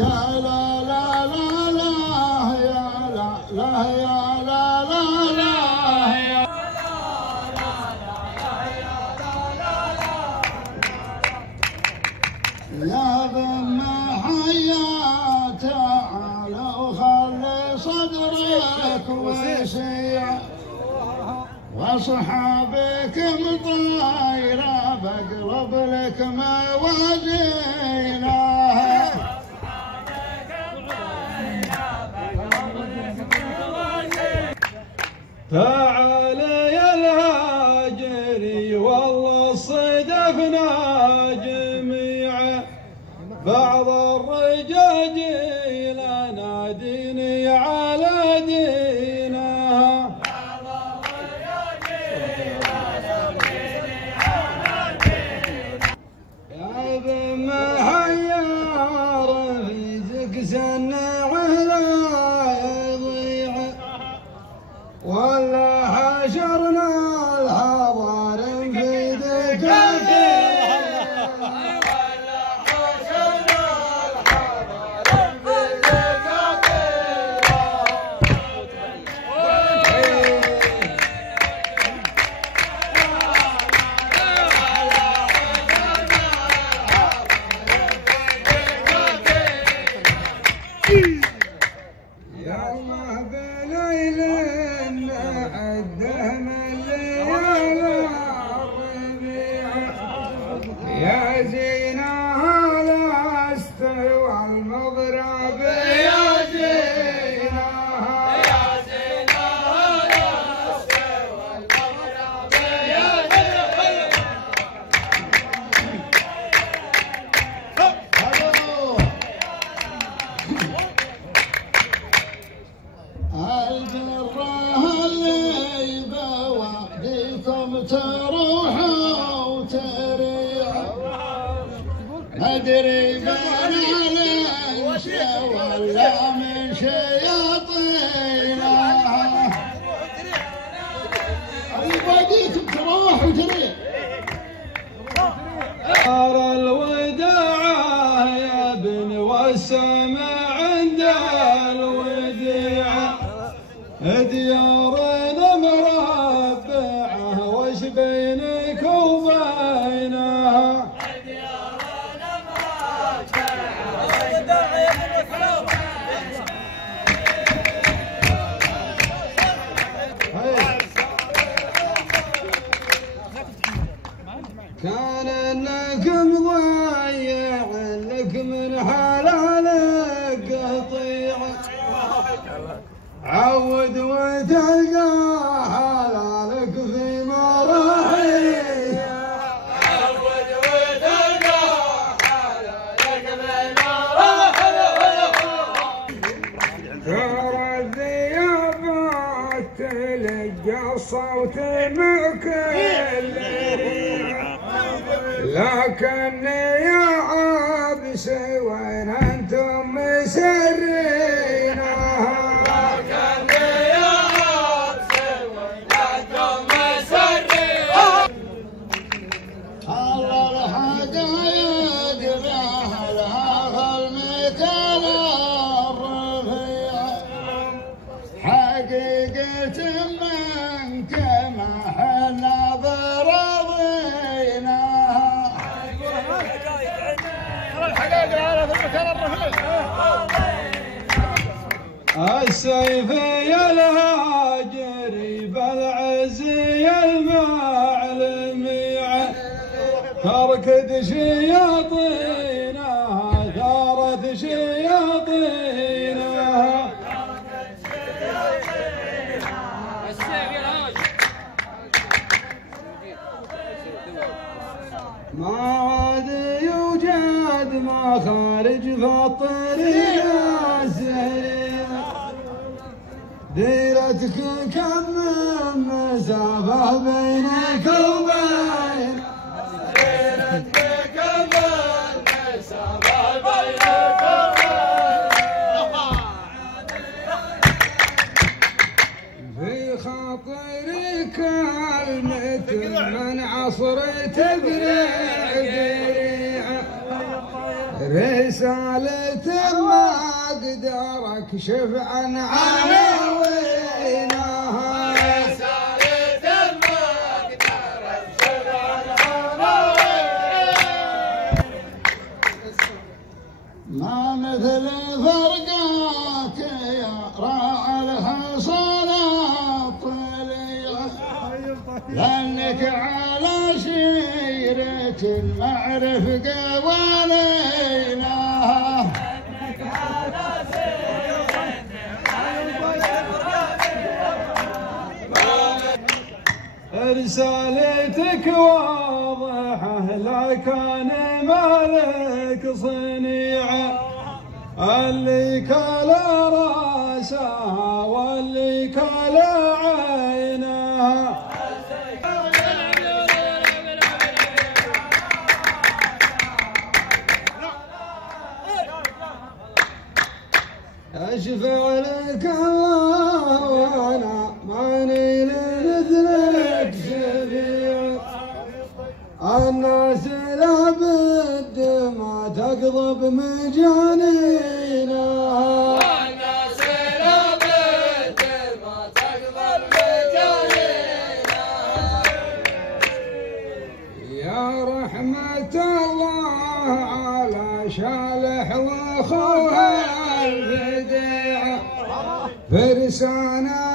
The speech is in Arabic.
يا بما حيا تعال وخلي صدرك وسيع واصحابك مطايره بقرب لك موازينها. تعال يا الهاجري والله صدفنا جميعا بعض الرجاج لنا ديني على دينها. يا بما حيار رفيقك سنع لا يضيع ولا حشرنا الحضارم في دكاكين ولا حشرنا الحضارم في دكاكين. يا الله بليل عده من ليالي الربيع يا زينها لا استوى المغرب يا زينها يا زينها لا استوى المغرب يا تروحوا وتريعوا أدري من الإنس ولا من شياطينها. بديتم تروحوا وتريعوا. أرى الوداع يا ابن والسماء عند الوديعة ديارنا مربعة وش بينك وبينها. ديارنا مربعة وداع يا ابن كان انك مضيع لك من حلالك قطيع عود وتلقى حلالك في مراحل. عود وتلقى حلالك في مراحل. ترى الذيابات تلقى الصوت بكل لكن يا عابس وين انتم مسرينها. لكن يا عابس وين انتم مسرينها. الله الحقايق بأهلها المثال الرفيع حقيقة من كما حنا السيف يا الهاجري بالعز يا المعلميع تركد شياطينها ثارت شياطينها. ما عاد يوجد مخارج في الطريق السريع ديرتك كم مسافة بينك وبين. ديرتك كم مسافة بينك وبين. في خاطري كلمة من عصر تقريع رسالة رسالة ما أقدر أكشف عن عناوينها، ما مثل فرقاك يا راعى الحصان الطليع، لأنك على شيرة المعرف قوانينها. رسالتك واضحة لكن مالك صنيعة، اللي كلا راسها واللي كلا عينها. أشفع لك الله وأنا ماني لمثلك شفيع، الناس لابد ما تقضب مجانينها، والناس لابد ما تقضب مجانينها. يا رحمة الله على شالح واخوها البديع، فرسانة